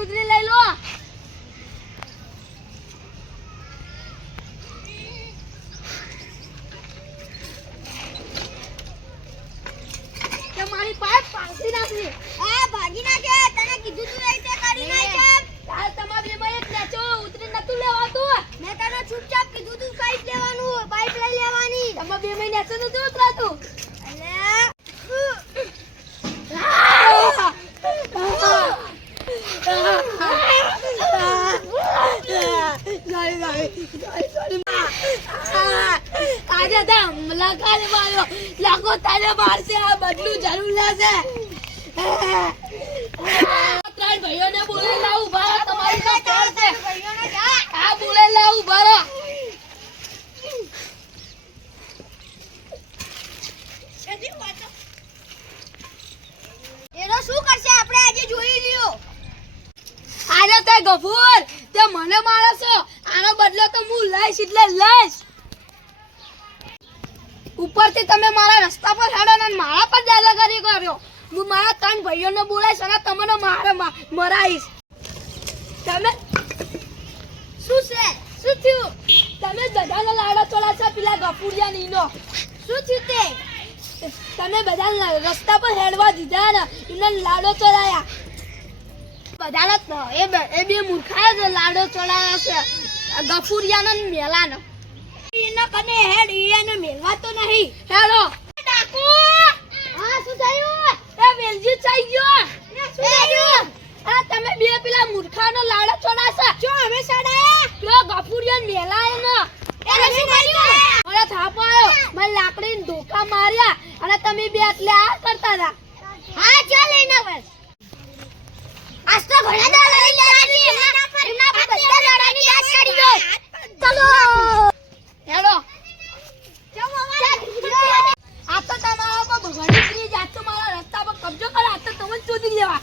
ઉતરી લઈ લો. તમારી પાઇપ પાછી નાખી. આ ભાગી નાખે તને કીધું તું એ તે કરી નાખે. તાર તમાર બેમાં એક નેચો ઉતરી નતું લેવાતું. મેં તને ચૂપચાપ કીધું તું પાઇપ લેવાનું પાઇપ લઈ લેવાની. તમાર બેમાં નેચો નતું ઉતરાતું. અલે આજે તો હમલા ખાલી માર્યો. લાખો તારે મારશે. આ બદલું જરૂર લેશે. ત્રણ ભાઈઓને બોલે લાવું ઉભા તમારી તો ચાલશે. ભાઈઓને જા. આ બોલે લાવું ઉભા રહો. એનો શું કરશે આપણે આજે જોઈ લ્યો. આજે તે ગફૂર તે મને મારે છે. આનો બદલો તો હું લઈશ એટલે લઈશ. ઉપરથી તમે મારા રસ્તા પર હેડો ને મારા પર દાદાગીરી કર્યો. હું મારા ત્રણ ભાઈઓને બોલાવીશ અને તમને મરાઈશ. તમે શું છે શું થયું તમે બધાને લાડો ચોળાશો પેલા ગફુરિયા નીનો. શું થયું તે તમે બધા રસ્તા પર હેડવા દીધા ને એને લાડો ચોરાયા. બધાને એ બે મૂર્ખાએ જ લાડો ચોરાયા છે. ગફુરિયાનો ને મેલાનો. એનો કને હેડ એને મેલવા તો નહીં. હેડો. ડાકુ હા શું થયું એ વેલજી ચાઈ ગયો. શું થયું આ તમે બે પેલા મૂર્ખાનો લાડો ચોરાશે. જો અમે સડાયા પેલો ગફુરિયા મેલાય ને એને શું કર્યું મને થાપ આવ્યો. મને લાકડીને ધોકા માર્યા અને તમે બે એટલે આ કરતા હતા. હા ચાલ લઈને આવ આજ તો ઘણા દાડા લઈ લેવાની એમના પર બધા દાડાની યાદ કરી દો ચલો હેડો. ચલો આ તો તમારા પર ભગવાનની શ્રી જાત તો મારા રસ્તા પર કબજો કરે. આ તો તમને શોધી લેવા.